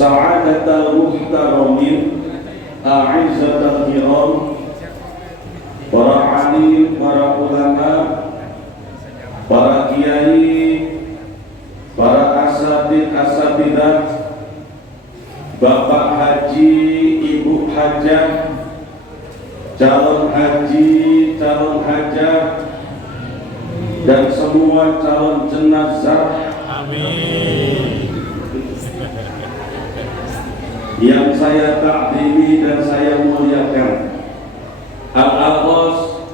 sa'adatal muhtaramin, a'izzatal kiram, para alim, para ulama, para kiai, para asatidah, bapak haji, ibu hajah, calon haji, calon hajah, dan semua calon jenazah. Amin. Yang saya takdimi dan saya muliakan, Al-Aqos,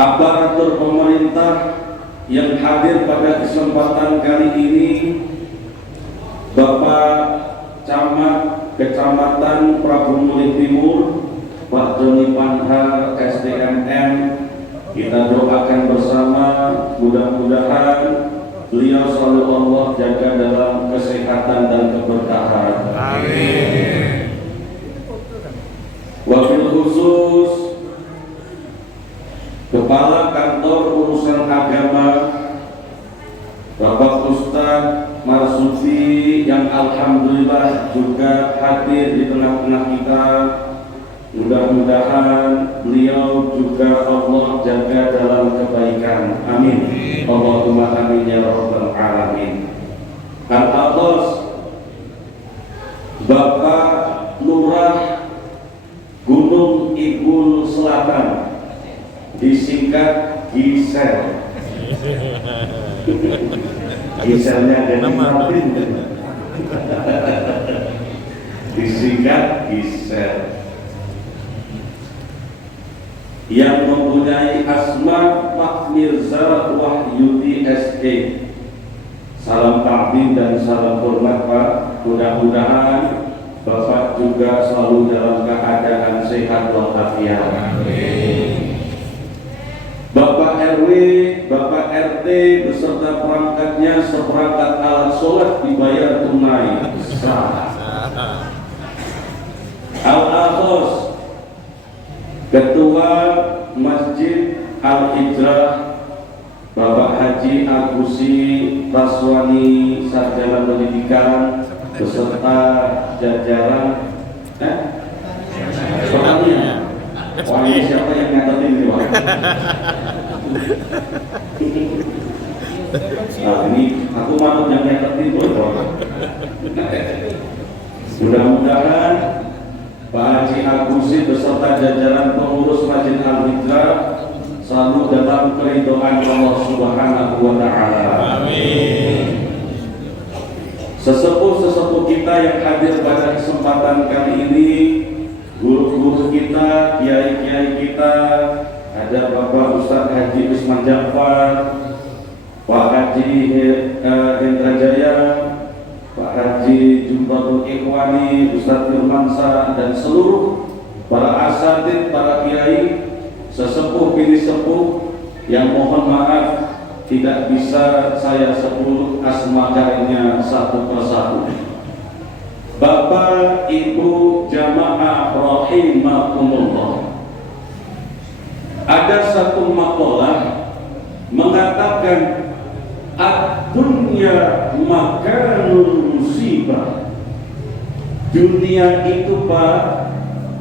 aparatur pemerintah yang hadir pada kesempatan kali ini, Bapak Camat Kecamatan Prabu Mulih Timur, Pak Joni Panhar SDMM, kita doakan bersama, mudah-mudahan beliau selalu Allah jaga dalam kesehatan dan keberkahan. Amin. Wabil khusus Kepala Kantor Urusan Agama Bapak Ustadz Marsufi yang alhamdulillah juga hadir di tengah-tengah kita. Mudah-mudahan beliau juga Allah jaga dalam kebaikan. Amin. Allahumma amin ya rabbal alamin. Al-Aqos, Bapak Lurah Gunung Ibul Selatan, disingkat Gisel. Giselnya ada disingkat Gisel, yang mempunyai asma Pak Mirza Wahyudi SK. Salam takdim dan salam hormat Pak. Mudah-mudahan Bapak juga selalu dalam keadaan sehat walafiat. Amin. Bapak RW, Bapak RT beserta perangkatnya seperangkat alat sholat dibayar tunai. Sah. Al-Aqos, Ketua Masjid Al-Hijrah Bapak Haji Agusi Taswani, Sarjana Pendidikan beserta jajaran soalnya orangnya siapa yang ngatain ini Pak? Nah ini aku manut yang ngatain Pak. Mudah-mudahan Pak Haji Agusi beserta jajaran pengurus Masjid Al-Hijrah selalu dalam keridhaan Allah Subhanahu wa Ta'ala. Amin. Sesepuh-sesepuh kita yang hadir pada kesempatan kali ini, guru-guru kita, kiai-kiai kita, ada Bapak Ustadz Haji Usman Jafar, Pak Haji Hendra Jaya, Pak Haji Jumbatul Ikhwani, Ustadz Firmansa, dan seluruh para asatid, para kiai, sesepuh bini sepuh yang mohon maaf tidak bisa saya sebut asma'nya satu persatu. Bapak Ibu jamaah rahimakumullah, ada satu makalah mengatakan ad-dunya makanul musibah. Dunia itu Pak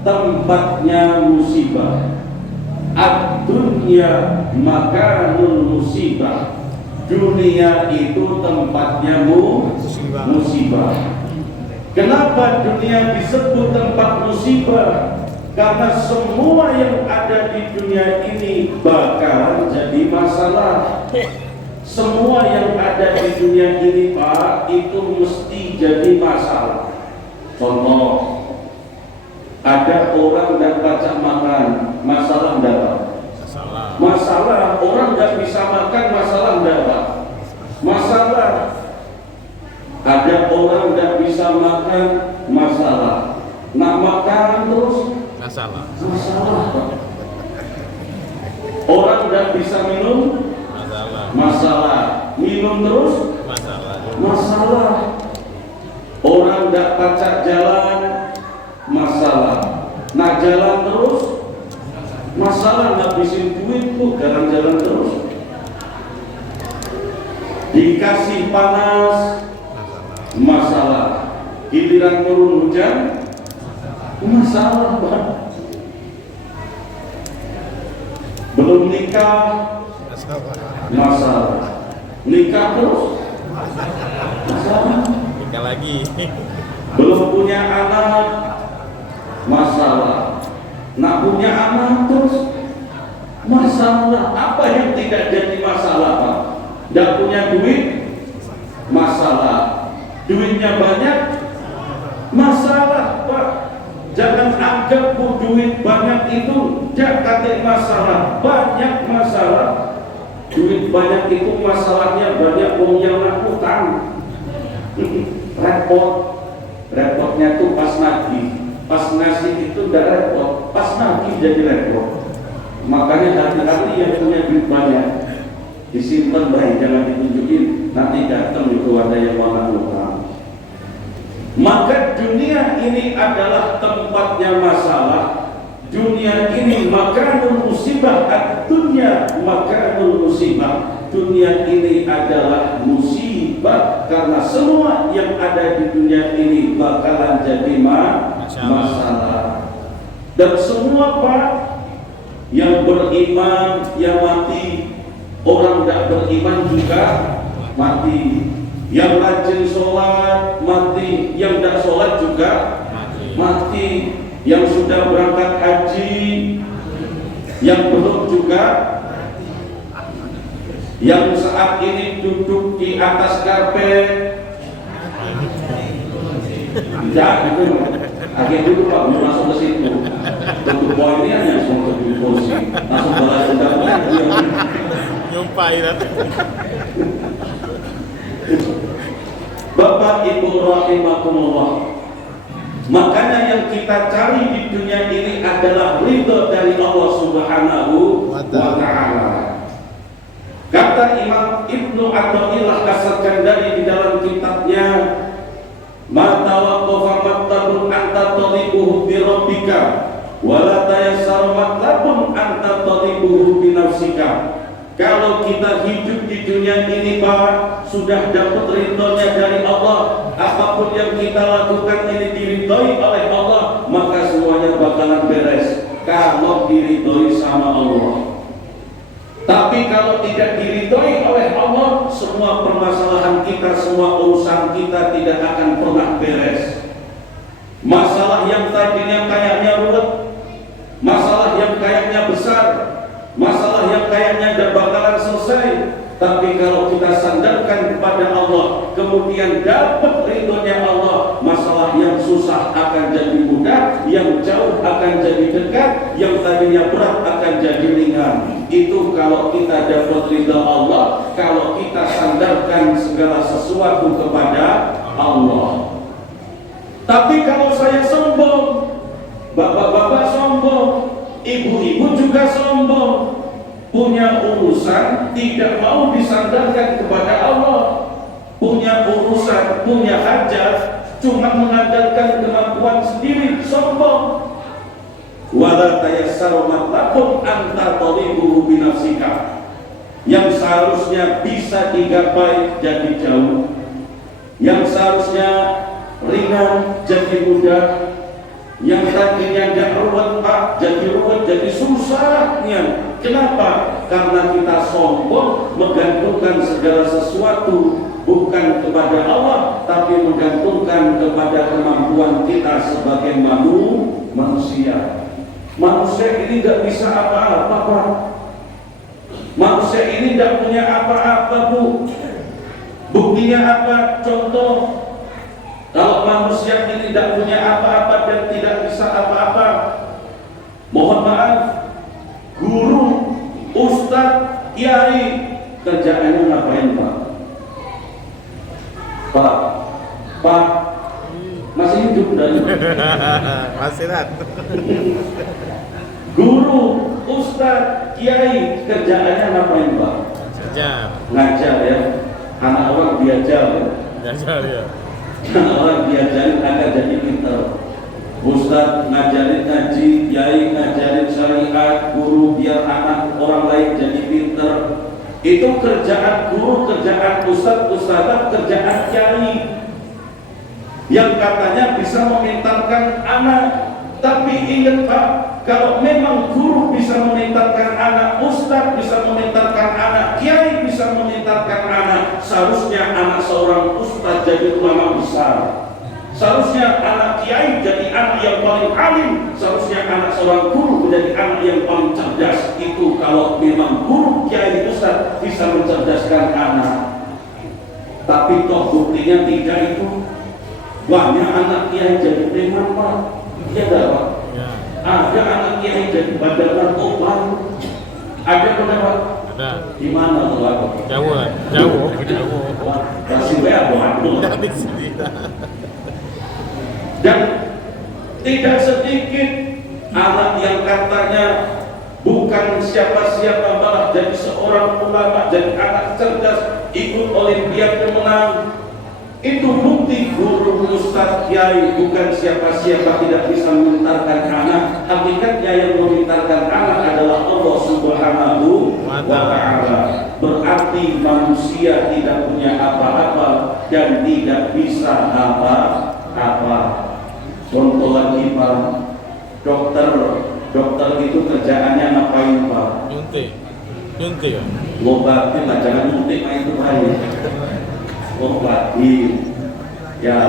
tempatnya musibah. Ad-dunya makanul musibah. Dunia itu tempatnya musibah. Kenapa dunia disebut tempat musibah? Karena semua yang ada di dunia ini bakalan jadi masalah. Semua yang ada di dunia ini Pak, itu mesti jadi masalah. Contoh, ada orang tidak baca makan, masalah enggak Pak? Masalah. Orang tidak bisa makan, masalah enggak Pak? Masalah. Ada orang tidak bisa makan, masalah. Nak makan terus masalah. Pak. Orang tidak bisa minum, masalah. Minum terus masalah. Orang tidak pacak jalan, masalah. Nah jalan terus masalah, ngabisin duit tuh jalan-jalan terus. Dikasih panas masalah. Giliran turun hujan, masalah Pak. Belum nikah, masalah. Nikah terus, masalah. Nikah lagi. Belum punya anak, masalah. Nak punya anak terus, masalah. Apa yang tidak jadi masalah Pak? Tidak punya duit, masalah. Duitnya banyak, masalah Pak. Jangan anggap duit banyak itu jangan masalah. Banyak masalah. Duit banyak itu masalahnya banyak yang utang. Repot. Repotnya tuh pas nagih. Pas ngasih itu udah repot. Pas nagih jadi repot. Makanya hati-hati yang punya duit banyak, disimpan baik, jangan ditunjukin. Nanti datang itu ada yang mau utang. Maka dunia ini adalah tempatnya masalah. Dunia ini makanul musibah, dunia makanul musibah. Dunia ini adalah musibah karena semua yang ada di dunia ini bakalan jadi masalah. Dan semua Pak yang beriman yang mati, orang tidak beriman juga mati. Yang rajin sholat mati, yang tidak sholat juga mati. Yang sudah berangkat haji, yang belum juga, yang saat ini duduk di atas karpet, tidak, itu akhir dulu Pak, belum masuk ke situ. Untuk poinnya hanya untuk di kursi, langsung balas dendam lagi. Nyumpahin. Bapak Ibu rahimakumullah, makanya yang kita cari di dunia ini adalah ridho dari Allah Subhanahu wa Ta'ala. Kata Imam Ibnu Athaillah As-Sakandari di dalam kitabnya, "Ma tawaqqafa matlabun anta talibuhu bi rabbika wa la tayassara matlabun anta talibuhu bi nafsika." Kalau kita hidup di dunia ini Pak, sudah dapat ridhonya dari Allah, apapun yang kita lakukan ini diridhoi oleh Allah, maka semuanya bakalan beres kalau diridhoi sama Allah. Tapi kalau tidak diridhoi oleh Allah, semua permasalahan kita, semua urusan kita tidak akan pernah beres. Masalah yang tadinya kayaknya ruwet, masalah yang kayaknya besar, masalah yang kayaknya tidak bakalan selesai, tapi kalau kita sandarkan kepada Allah, kemudian dapat ridhonya Allah, masalah yang susah akan jadi mudah, yang jauh akan jadi dekat, yang tadinya berat akan jadi ringan. Itu kalau kita dapat ridho Allah, kalau kita sandarkan segala sesuatu kepada Allah. Tapi kalau saya sombong, bapak-bapak sombong, ibu-ibu juga sombong, punya urusan tidak mau disandarkan kepada Allah, punya urusan, punya hajat, cuma mengandalkan kemampuan sendiri, sombong. Wala tayassaru matlabun anta talibuhu bi nafsika. Yang seharusnya bisa digapai jadi jauh, yang seharusnya ringan jadi mudah, yang tadinya tidak ruwet Pak jadi ruwet, jadi susahnya. Kenapa? Karena kita sombong menggantungkan segala sesuatu bukan kepada Allah, tapi menggantungkan kepada kemampuan kita sebagai manusia. Manusia ini tidak bisa apa-apa Pak. Manusia ini tidak punya apa-apa Bu. Buktinya apa? Contoh, kalau manusia ini tidak punya apa-apa dan tidak bisa apa-apa, mohon maaf, guru, ustadz, kiai, kerjaannya ngapain Pak? Pak, masih hidup dan Masih rat. Guru, ustadz, kiai, kerjaannya ngapain Pak? Ngajar ya, anak orang diajar ya. Ngajar ya. Orang diajarin agar jadi pintar. Ustadz ngajarin ngaji, kiai ngajarin syariat, guru biar anak orang lain jadi pintar. Itu kerjaan guru, kerjaan ustadz, ustadzah, kerjaan kiai. yang katanya bisa memintarkan anak. Tapi ingat Pak, kalau memang guru bisa memintarkan anak, ustadz bisa memintarkan anak, kiai bisa memintarkan anak, seharusnya anak seorang ustadz jadi ulama besar. Seharusnya anak kiai jadi anak yang paling alim. Seharusnya anak seorang guru menjadi anak yang paling cerdas. Itu kalau memang guru, kiai, ustadz bisa mencerdaskan anak. Tapi toh buktinya tidak itu. Banyak anak kiai jadi preman Pak. Iya tak Pak? Ya. Ada anak kiai jadi bandar narkoba. Ada Pak? Ada. Di mana tuh Pak? Jauh. Kasih bayar doang. Di sini. Dan tidak sedikit anak yang katanya bukan siapa-siapa malah jadi seorang ulama, jadi anak cerdas, ikut olimpiade menang. Itu bukti guru, ustadz, kiai bukan siapa-siapa tidak bisa memintarkan anak. Hakikatnya yang memintarkan anak adalah Allah Subhanahu wa Ta'ala. Berarti manusia tidak punya apa-apa dan tidak bisa apa-apa. Contoh lagi Pak, dokter itu kerjaannya ngapain Pak? Nyuntik ya? Ngobatin lah, jangan nyuntik Pak, itu baik. Ngobatin. Ya,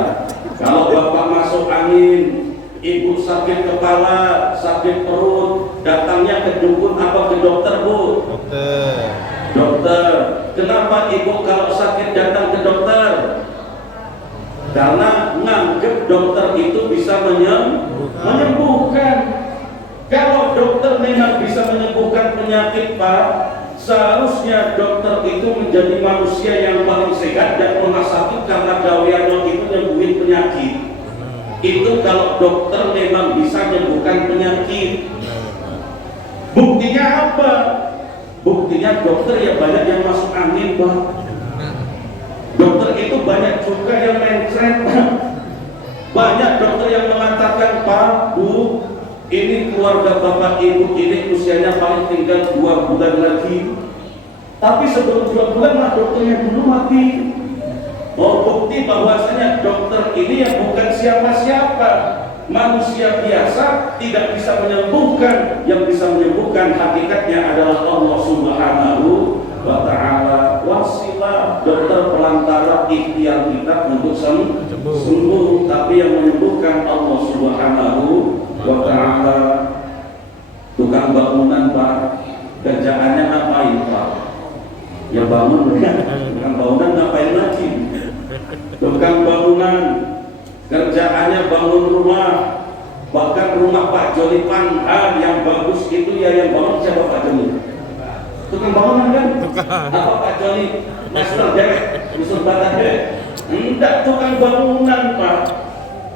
kalau Bapak masuk angin, Ibu sakit kepala, sakit perut, datangnya ke dukun apa ke dokter Bu? Dokter. Kenapa Ibu kalau sakit datang ke dokter? Karena nganggep dokter itu bisa menyembuhkan. Kalau dokter memang bisa menyembuhkan penyakit Pak, seharusnya dokter itu menjadi manusia yang paling sehat dan rumah sakit karena gaweannya itu nyembuhin penyakit. Itu kalau dokter memang bisa menyembuhkan penyakit. Buktinya apa? Buktinya dokter ya banyak yang masuk angin Pak. Dokter itu banyak juga yang mencret. Banyak dokter yang mengatakan Pak, Bu, ini keluarga Bapak Ibu ini usianya paling tinggal 2 bulan lagi. Tapi sebelum 2 bulan lah dokternya dulu mati. Oh, bukti bahwasanya dokter ini ya bukan siapa-siapa, manusia biasa, tidak bisa menyembuhkan. Yang bisa menyembuhkan hakikatnya adalah Allah Subhanahu wa Ta'ala. Wasilah, dokter pelantara ikhtiar kita untuk sembuh, tapi yang menyembuhkan Allah Subhanahu wa Ta'ala. Tukang bangunan Pak, kerjaannya ngapain Pak? Ya bangun ya. Tukang bangunan ngapain lagi? Tukang bangunan kerjaannya bangun rumah. Bahkan rumah Pak Joni Panhan yang bagus itu ya yang bangun siapa Pak Joni? Tukang bangunan kan? Apa Pak Joni? Master dewek, usul bata dewek. Enggak, tukang bangunan Pak.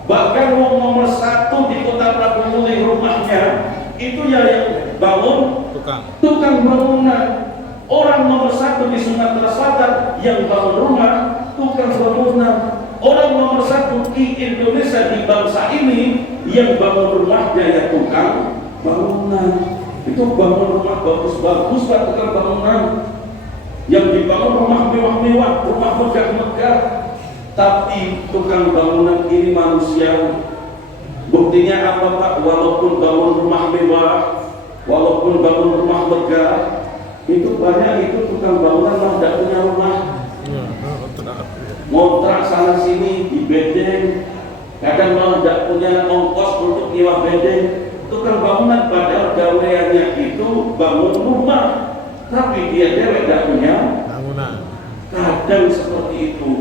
Bahkan nomor 1 di Kota Prabu Mulih rumahnya itu ya yang bangun tukang bangunan. Orang nomor 1 di Sumatera Selatan yang bangun rumah tukang bangunan. Orang nomor 1 di Indonesia di bangsa ini yang bangun rumahnya ya tukang bangunan. Itu bangun rumah bagus-bagus Pak, tukang bangunan. Yang dibangun rumah mewah-mewah, rumah megah-megah. Tapi tukang bangunan ini manusia. Buktinya apa Pak? Walaupun bangun rumah mewah, walaupun bangun rumah megah, itu banyak itu tukang bangunan malah tidak punya rumah. Ngontrak sana sini di bedeng. Kadang malah tidak punya ongkos untuk nyewa bedeng. Tukang bangunan padahal gaweannya itu bangun rumah, tapi dia tidak punya bangunan. Kadang seperti itu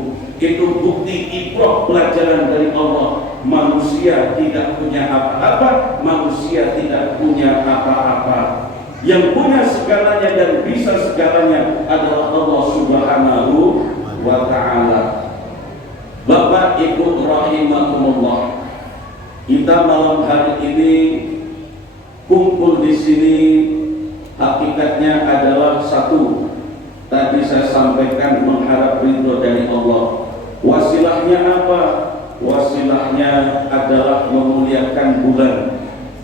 bukti ibrah pelajaran dari Allah. Manusia tidak punya apa-apa, manusia tidak punya apa-apa. Yang punya segalanya dan bisa segalanya adalah Allah Subhanahu wa Ta'ala. Bapak Ibu rahimakumullah, kita malam hari ini kumpul di sini hakikatnya adalah satu. Tadi saya sampaikan mengharap ridho dari Allah. Wasilahnya apa? Wasilahnya adalah memuliakan bulan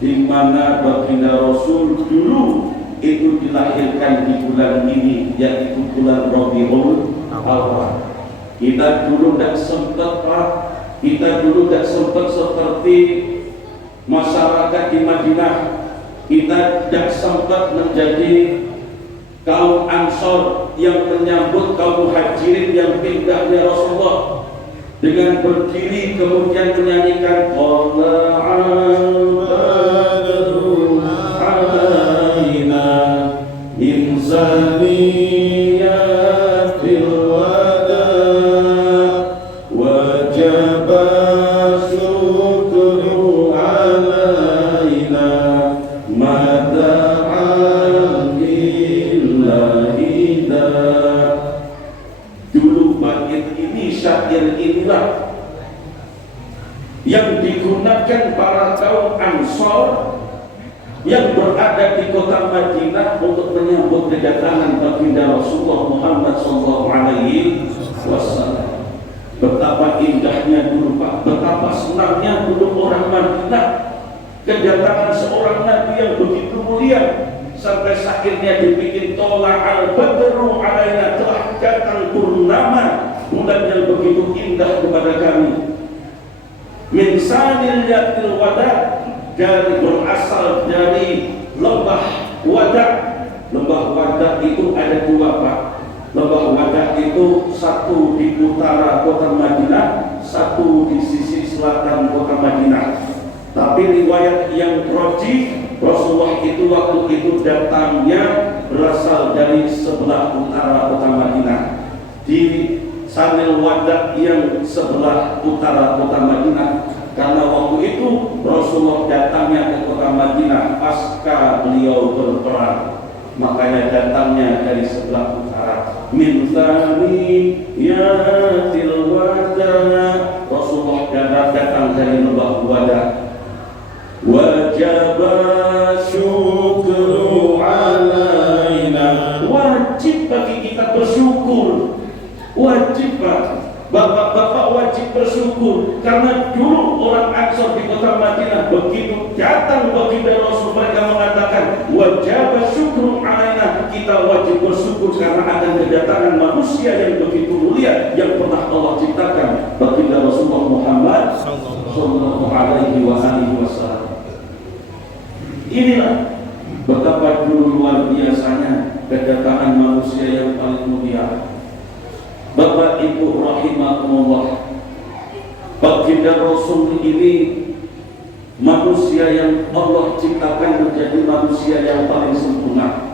di mana baginda Rasul dulu itu dilahirkan di bulan ini, yaitu bulan Rabiul Awal. Kita dulu tidak sempat Pak, Kita dulu tidak sempat seperti masyarakat di Madinah. Kita tidak sempat menjadi kaum Ansor yang menyambut kaum Muhajirin yang pindahnya Rasulullah dengan berdiri kemudian menyanyikan Qala'al badru alaina min zaniyatil wada wajaba syukru alaina mada'an lillahi da. Dulu bait ini, syair inilah yang digunakan para kaum Ansor yang berada di kota Madinah untuk menyambut kedatangan baginda Rasulullah Muhammad SAW. Betapa indahnya dulu Pak, betapa senangnya dulu orang Madinah kedatangan seorang Nabi yang begitu mulia, sampai akhirnya dibikin Tola'al badru alaina, telah datang purnama, bulan yang begitu indah kepada kami. Min sanil wada, dari berasal dari lembah Wada. Lembah Wada itu ada dua Pak. Lembah Wada itu satu di utara kota Madinah, satu di sisi selatan kota Madinah. Tapi riwayat yang rajih, Rasulullah itu waktu itu datangnya berasal dari sebelah utara kota Madinah, di Sanil Wada yang sebelah utara kota Madinah. Karena waktu itu Rasulullah datangnya ke kota Madinah pasca beliau berperang, makanya datangnya dari sebelah utara. Min zaniyatil wada, Rasulullah datang dari lembah Wada. Wajaba syukru alaina, wajib bagi kita bersyukur. Wajib Pak, bapak-bapak wajib bersyukur, karena dulu orang Ansor di kota Madinah begitu datang baginda Rasul, mereka mengatakan wajib syukur alaina, kita wajib bersyukur karena ada kedatangan manusia yang begitu mulia yang pernah Allah ciptakan, baginda Rasulullah Muhammad sallallahu alaihi wasallam. Inilah betapa dulu luar biasanya kedatangan manusia yang paling mulia. Bapak Ibu rahimakumullah, baginda Rasul ini manusia yang Allah ciptakan menjadi manusia yang paling sempurna,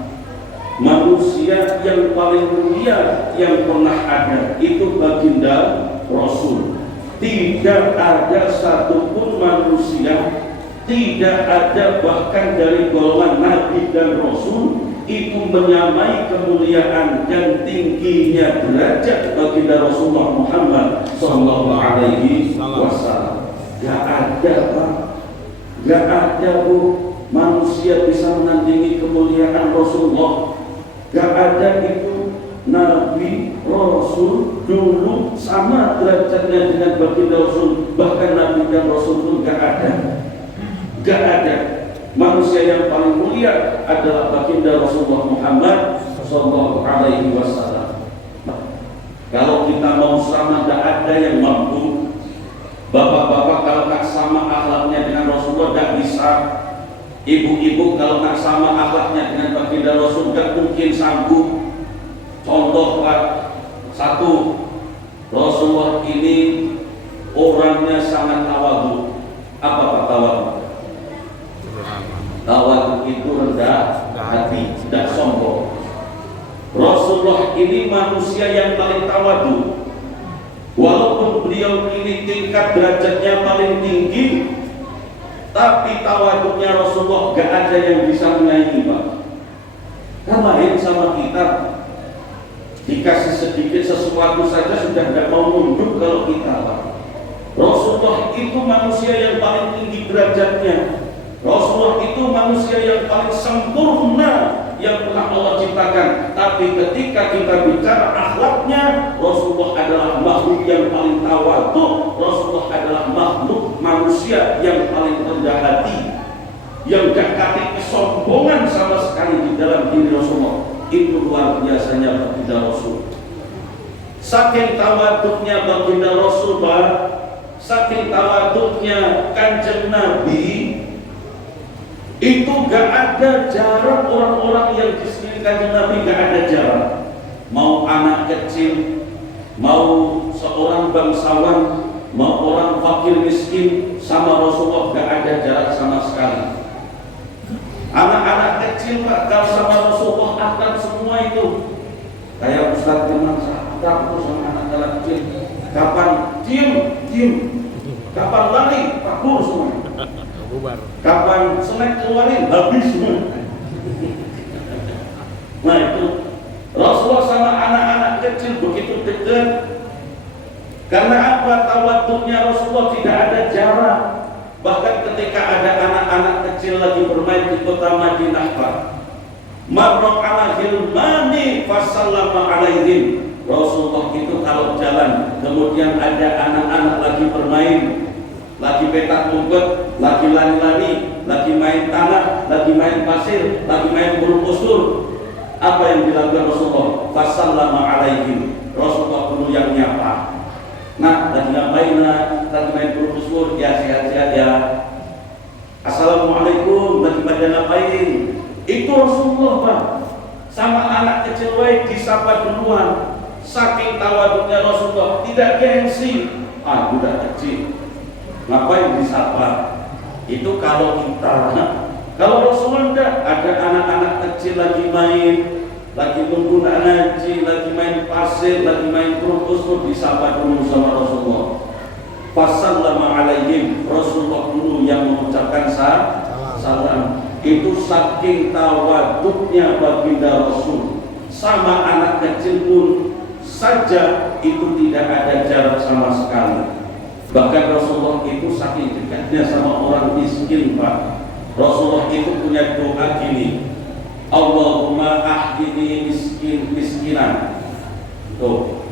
manusia yang paling mulia yang pernah ada. Itu baginda Rasul. Tidak ada satupun manusia, tidak ada bahkan dari golongan Nabi dan Rasul itu menyamai kemuliaan dan tingginya derajat baginda Rasulullah Muhammad sallallahu alaihi wasallam. Gak ada Pak, gak ada Bu, manusia bisa menandingi kemuliaan Rasulullah. Gak ada itu Nabi Rasul dulu sama derajatnya dengan baginda Rasul, bahkan Nabi dan Rasul pun gak ada. Gak ada. Manusia yang paling mulia adalah baginda Rasulullah Muhammad sallallahu alaihi wasallam. Kalau kita mau sama, tidak ada yang mampu. Bapak-bapak kalau tak sama akhlaknya dengan Rasulullah tidak bisa. Ibu-ibu kalau tak sama akhlaknya dengan baginda Rasul tidak mungkin sanggup. Contoh Pak, satu, Rasulullah ini orangnya sangat tawadhu. Apa Pak tawadhu? Tawadhu itu rendah hati, tidak sombong. Rasulullah ini manusia yang paling tawadhu. Walaupun beliau ini tingkat derajatnya paling tinggi, tapi tawadhunya Rasulullah gak ada yang bisa menyaingi Pak. Kan lain sama kita, dikasih sedikit sesuatu saja sudah gak mau nunduk kalau kita Pak. Rasulullah itu manusia yang paling tinggi derajatnya. Rasulullah itu manusia yang paling sempurna yang pernah Allah ciptakan. Tapi ketika kita bicara akhlaknya, Rasulullah adalah makhluk yang paling tawadhu. Rasulullah adalah makhluk manusia yang paling rendah hati, yang gak kati kesombongan sama sekali di dalam diri Rasulullah. Itu luar biasanya baginda Rasul. Saking tawadhunya baginda Rasul Pak, saking tawaduknya Kanjeng Nabi, itu gak ada jarak orang-orang yang di sini Kanjeng Nabi, gak ada jarak. Mau anak kecil, mau seorang bangsawan, mau orang fakir miskin, sama Rasulullah gak ada jarak sama sekali. Anak-anak kecil Pak, kalau sama Rasulullah akan semua itu. Kayak Ustaz Firman takut sama anak-anak kecil. Kapan diem, kapan lari, kabur semua. Bubar. Kapan snack keluarin, habis semua. Nah itu Rasulullah sama anak-anak kecil begitu dekat. Karena apa? Tawaduknya Rasulullah tidak ada jarak. Bahkan ketika ada anak-anak kecil lagi bermain di kota Madinah Pak, marra ala ghilmani fasallama alaihim. Rasulullah itu kalau jalan, kemudian ada anak-anak lagi bermain, lagi petak umpet, lagi lari-lari, lagi main tanah, lagi main pasir, lagi main burung usur. Apa yang dilakukan Rasulullah? Fasallama alaihim. Rasulullah dulu yang nyapa. Nah, lagi ngapain lagi main burung usur, ya sehat-sehat ya. Assalamualaikum, lagi pada ngapain? Itu Rasulullah Pak. Sama anak kecil wae disapa duluan. Saking tawaduknya Rasulullah, tidak gengsi. Budak kecil, ngapain disapa? Itu kalau kita. Kalau Rasulullah enggak, ada anak-anak kecil lagi main, lagi nunggu ngaji, lagi main pasir, lagi main kurus, disapa dulu sama Rasulullah. Fasallama alaihim. Rasulullah dulu yang mengucapkan salam. Itu saking tawaduknya baginda Rasul. Sama anak kecil pun saja itu tidak ada jarak sama sekali. Bahkan Rasulullah itu saking dekatnya sama orang miskin Pak. Rasulullah itu punya doa gini, Allahumma ahdini miskinan. Tuh,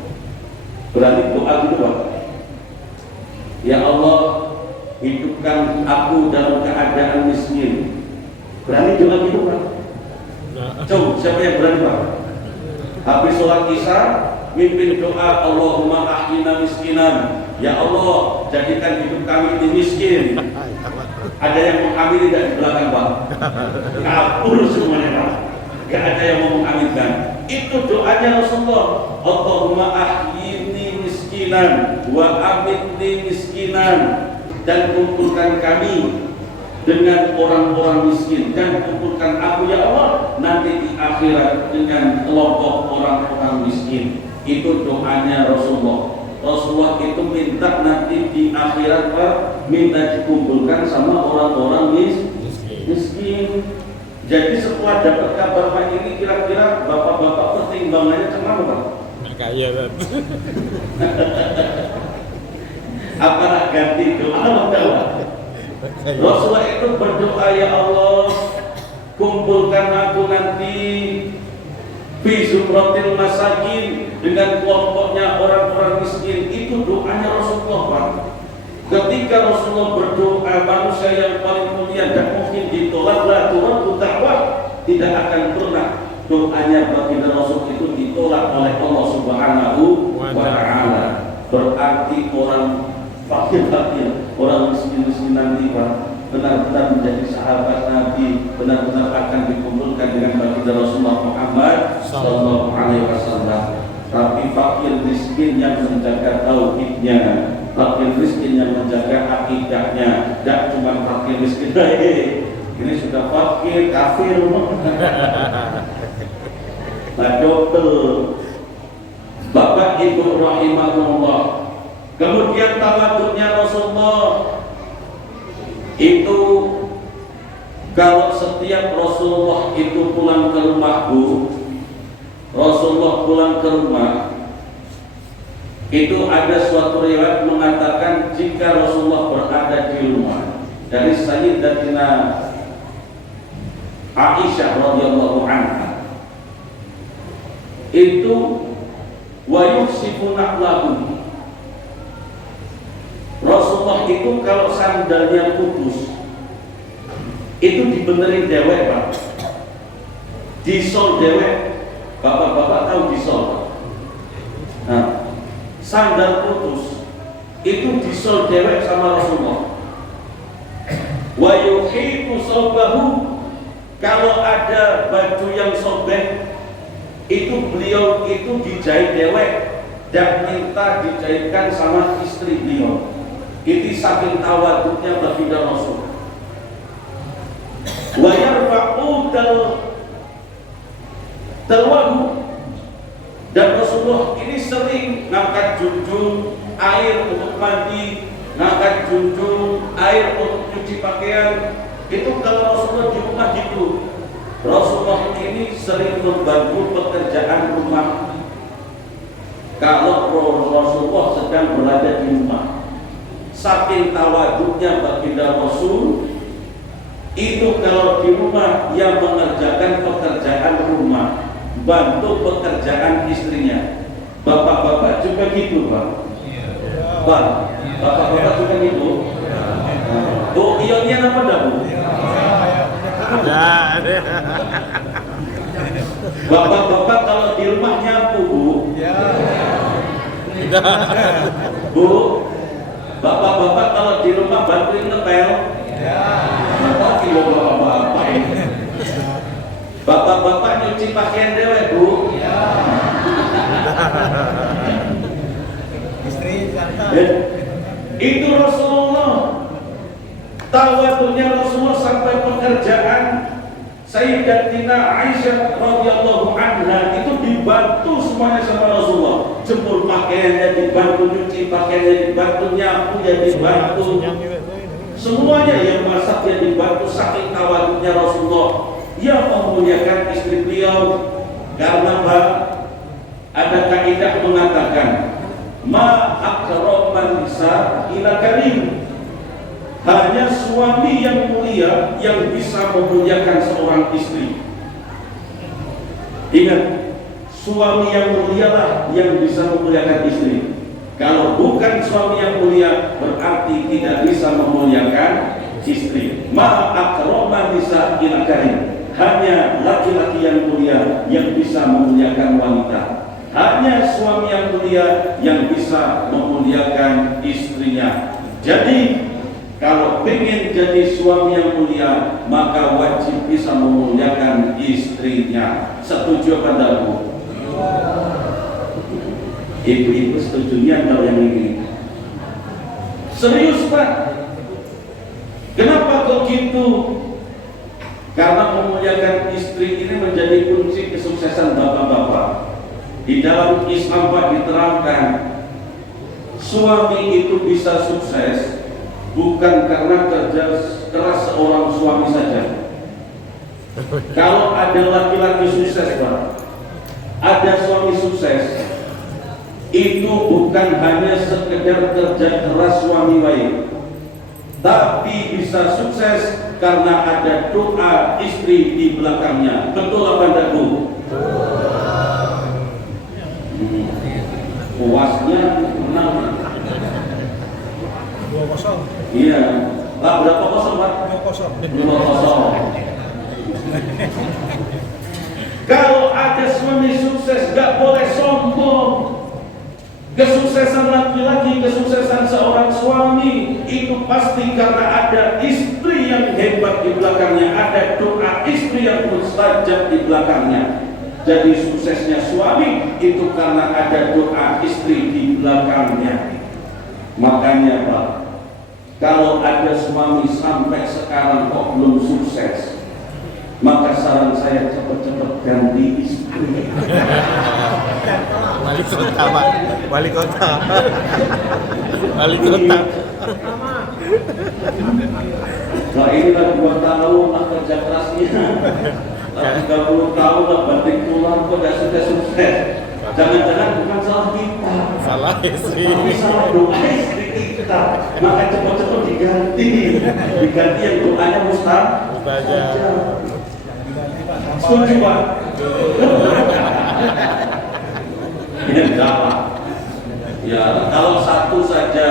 berarti doa gitu Pak. Ya Allah, hidupkan aku dalam keadaan miskin. Berani doa gitu Pak? Coba siapa yang berani Pak? Habis sholat isya mimpin doa Allahumma ahdina miskinan. Ya Allah, jadikan hidup kami ini miskin. Ada yang mengamini tidak di belakang Pak? Kabur semuanya Pak. Gak ada yang mau mengaminkan. Itu doanya Rasulullah. Allahumma ahyini miskinan wa amitni miskinan. Dan kumpulkan kami dengan orang-orang miskin, dan kumpulkan aku ya Allah nanti di akhirat dengan kelompok orang-orang miskin. Itu doanya Rasulullah. Rasulullah itu minta nanti di akhirat Pak, minta dikumpulkan sama orang-orang miskin. Jadi setelah dapat kabar Pak ini, kira-kira bapak-bapak pertimbangannya kenapa Pak? Nggak kaya Pak. Apakah ganti doa atau Rasulullah itu berdoa, ya Allah kumpulkan aku nanti fi zumratil masakin, dengan kelompoknya orang-orang miskin. Itu doanya Rasulullah Pak. Ketika Rasulullah berdoa, manusia yang paling mulia dan mungkin ditolak, la turaddu da'wah, tidak akan pernah doanya baginda Rasul itu ditolak oleh Allah Subhanahu wa ta'ala. Berarti orang fakir-fakir, orang miskin-miskin nanti Pak, benar-benar menjadi sahabat Nabi, benar-benar akan dikumpulkan dengan baginda Rasulullah Muhammad sallallahu alaihi wasallam. Tapi fakir miskin yang menjaga tauhidnya, fakir miskin yang menjaga akidahnya, tidak cuma fakir miskin. Ini sudah fakir kafir. Nah, dokter, Bapak Ibu rahimahullah. Kemudian tawaduknya Rasulullah itu, kalau setiap Rasulullah itu pulang ke rumah Bu, Rasulullah pulang ke rumah itu ada suatu riwayat mengatakan jika Rasulullah berada di rumah, dari Sayyidatina Aisyah radhiyallahu anha, itu wa yusifu na'lahu. Rasulullah itu kalau sandalnya putus itu dibenerin dewek Pak, disol dewek. Bapak-bapak tahu disol Pak? Nah, sandal putus itu disol dewek sama Rasulullah. Wa yuhitu saubahu, kalau ada baju yang sobek itu beliau itu dijahit dewek dan minta dijahitkan sama istri beliau. Itu saking tawaduknya baginda Rasul. Wa yarfa'u dalwahu, dan Rasulullah ini sering ngangkat junjung air untuk mandi, ngangkat junjung air untuk cuci pakaian. Itu kalau Rasulullah di rumah gitu. Rasulullah ini sering membantu pekerjaan rumah kalau Rasulullah sedang berada di rumah. Saking tawaduknya baginda Rasul itu, kalau di rumah yang mengerjakan pekerjaan rumah, bantu pekerjaan istrinya. Bapak-bapak juga gitu, Pak. Pak, bapak-bapak juga gitu. Bu, ionnya apa dah, Bu? Ada. Bapak-bapak kalau di rumah nyapu, Bu. Bu, bapak-bapak kalau di rumah bantuin ngepel. Apa kilo bapak-bapak ini? Bapak-bapak nyuci pakaian dewe, Bu. Istri santai. Itu Rasulullah. Tawaduknya Rasulullah sampai pekerjaan Sayyidatina Aisyah radhiyallahu anha itu dibantu semuanya sama Rasulullah. Jemur pakaiannya dibantu, nyuci pakaiannya dibantu, nyapu ya dibantu. Semuanya yang masak ya dibantu, saking tawaduknya Rasulullah. Ia memuliakan istri beliau karena ada kaidah mengatakan ma akraman nisa ila karim, hanya suami yang mulia yang bisa memuliakan seorang istri. Ingat, suami yang mulialah yang bisa memuliakan istri. Kalau bukan suami yang mulia, berarti tidak bisa memuliakan istri. Ma akraman nisa ila karim, hanya laki-laki yang mulia yang bisa memuliakan wanita. Hanya suami yang mulia yang bisa memuliakan istrinya. Jadi kalau ingin jadi suami yang mulia, maka wajib bisa memuliakan istrinya. Setuju apa tidak, Bu? Ibu-ibu setujunya kalau yang ini? Serius, Pak? Kenapa kok gitu? Karena memuliakan istri ini menjadi kunci kesuksesan bapak-bapak. Di dalam Islam, Pak, diterangkan suami itu bisa sukses bukan karena kerja keras seorang suami saja. Kalau ada laki-laki sukses, Pak, ada suami sukses, itu bukan hanya sekedar kerja keras suami baik, tapi bisa sukses karena ada doa istri di belakangnya. Betul apa enggak, Bu? Puasnya menang. 2-0. Iya. Lah berapa kosong, Pak? 2-0. 2-0. Kalau ada suami sukses, gak boleh sombong. Kesuksesan laki-laki, kesuksesan seorang suami itu pasti karena ada istri yang hebat di belakangnya, ada doa istri yang mustajab di belakangnya. Jadi suksesnya suami itu karena ada doa istri di belakangnya. Makanya, Pak, kalau ada suami sampai sekarang kok belum sukses, maka saran saya cepat-cepat ganti istri. Wali kota, Pak. Wali kota. Wali kota. Nah ini lah 2 tahun lah kerja kerasnya, lah 30 tahun lah banting tulang kok gak sukses. Jangan-jangan bukan salah kita, Salah istri. tapi salah doa istri kita. Maka cepat-cepat diganti yang doanya mustajab. Setuju, Pak? Ini enggak, Pak. Ya, kalau satu saja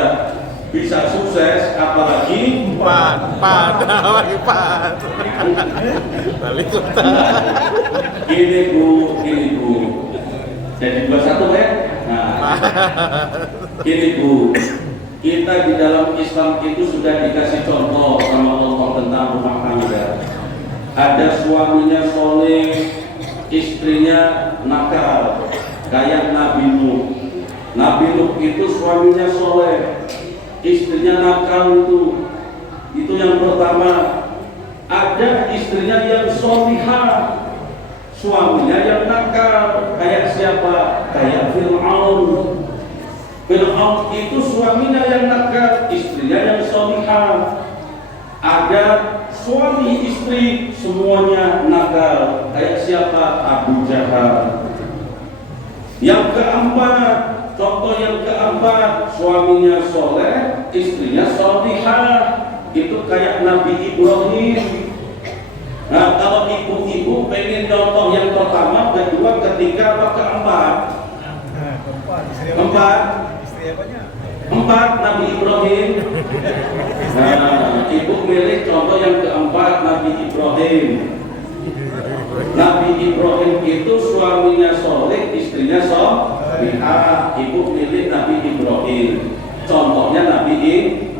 bisa sukses, apalagi 4 lagi 4. Wali kota. Gini Bu. Jadi 21 ya. Nah, gini Bu. Kita di dalam Islam itu sudah dikasih contoh sama Allah tentang rumah tangga. Ada suaminya soleh, istrinya nakal, kayak Nabi Nuh. Nabi Nuh itu suaminya soleh, istrinya nakal itu yang pertama. Ada istrinya yang solihah, suaminya yang nakal, kayak siapa? Kayak Fir'aun. Fir'aun itu suaminya yang nakal, istrinya yang solihah. Ada suami istri semuanya nakal, kayak siapa? Abu Jahal. Yang keempat, contoh yang keempat, suaminya soleh, istrinya solihah, itu kayak Nabi Ibrahim. Nah, kalau ibu-ibu pengen contoh yang pertama, kedua, ketiga, apa keempat? Empat Nabi Ibrahim. Nah, ibu milih contoh yang keempat, Nabi Ibrahim. Nabi Ibrahim itu suaminya soleh, istrinya solihah. Ibu milih Nabi Ibrahim. Contohnya Nabi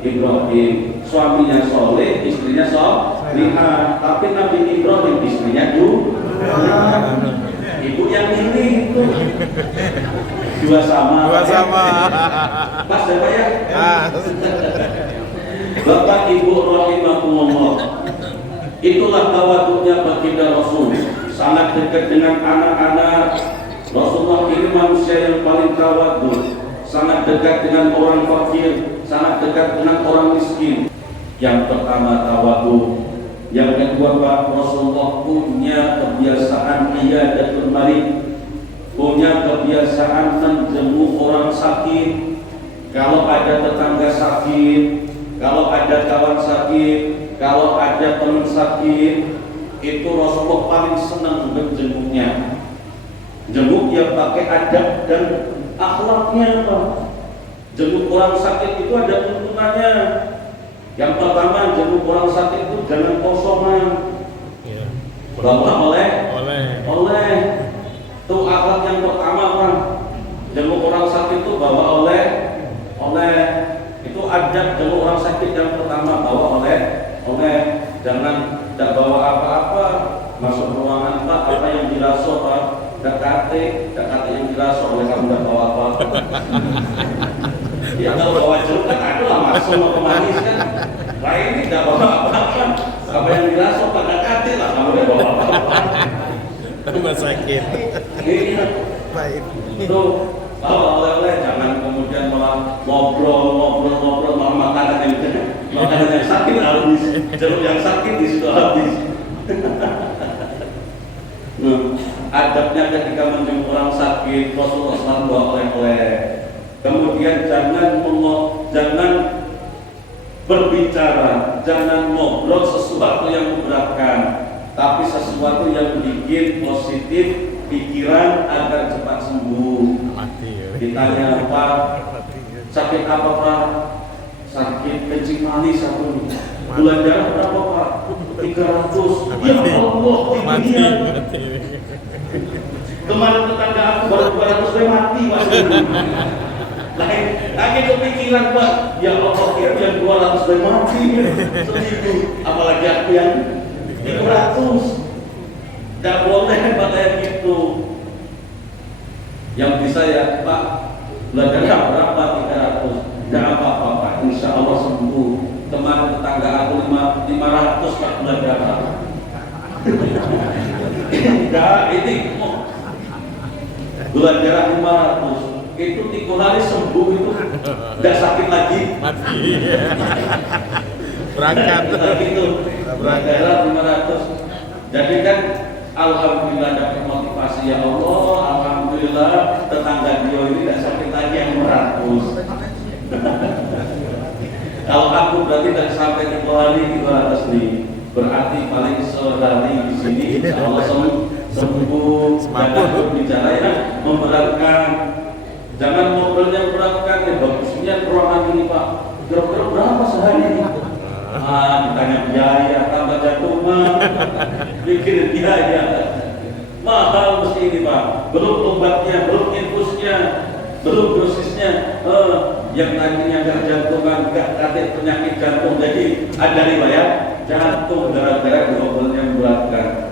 Ibrahim, suaminya soleh, istrinya solihah. Tapi Nabi Ibrahim istrinya ibu yang milih itu. Dua sama. Pas ya Pak ya? Bapak Ibu rahimahumullah, itulah tawaduknya baginda Rasul, sangat dekat dengan anak-anak. Rasulullah ini manusia yang paling tawaduk, sangat dekat dengan orang fakir, sangat dekat dengan orang miskin. Yang pertama tawaduk. Yang kedua Pak, Rasulullah punya kebiasaan iyadatul marid, punya kebiasaan menjenguk orang sakit. Kalau ada tetangga sakit, kalau ada kawan sakit, kalau ada teman sakit, itu Rasulullah paling senang menjenguknya. Jenguk yang pakai adab dan akhlaknya Pak. Jenguk orang sakit itu ada tuntunannya. Yang pertama, jenguk orang sakit itu jangan kosongan. Bapak oleh. Itu akhlak yang pertama Pak. Jenguk orang sakit itu bawa oleh. Itu adab jenguk orang sakit yang pertama, bawa oleh. Jangan tidak bawa apa-apa masuk ruangan Pak, apa yang diraso Pak, dekati yang diraso oleh kamu tidak bawa apa-apa. Ya kalau bawa jeruk kan adalah masuk ke manis kan. Nah ini tidak bawa apa-apa, apa yang diraso Pak, dekati lah kamu tidak bawa apa-apa. Rumah sakit. Iya. Baik. Itu bawa oleh-oleh, jangan kemudian malah ngobrol malah makanan yang sakit habis, jeruk yang sakit di situ habis. Nah, adabnya ketika menjenguk orang sakit, Rasulullah SAW bawa oleh-oleh. Kemudian jangan berbicara, jangan ngobrol sesuatu yang memberatkan, tapi sesuatu yang bikin positif pikiran agar cepat sembuh. Ditanya Pak, sakit apa Pak? Sakit kencing manis aku. Gula darah berapa Pak? 300. Ya Allah, Mati. Kemarin tetangga aku baru 200 mati Pak. Lagi kepikiran Pak, ya Allah kira yang 200 mati. Segitu, apalagi aku yang 300. Tidak boleh Pak kayak gitu. Yang bisa ya Pak, gula darah berapa? 300. Tidak apa-apa Pak, insya Allah sembuh. Kemarin tetangga aku 500 Pak gula darah. Enggak, ini gula darah 500. Itu 3 hari sembuh itu tidak sakit lagi. Mati. Berangkat. Gitu. Gula darah 500. Jadi kan alhamdulillah dapat motivasi ya Allah, alhamdulillah tetangga dia ini tidak sakit lagi yang 100. Kalau aku berarti tidak sampai 3 hari 200 nih, berarti paling sehari di sini insya Allah sembuh. Jangan berbicara yang memberatkan, jangan ngobrolnya memberatkan. Bagusnya ruangan ini Pak, kira-kira berapa sehari ini? Ditanya biaya, tambah jantungan, bikin biaya mahal mesti ini Pak. Belum obatnya, belum infusnya, belum dosisnya. yang tadinya nggak jantungan, nggak katanya penyakit jantung, jadi ada riwayat jantung gara-gara globalnya memberatkan.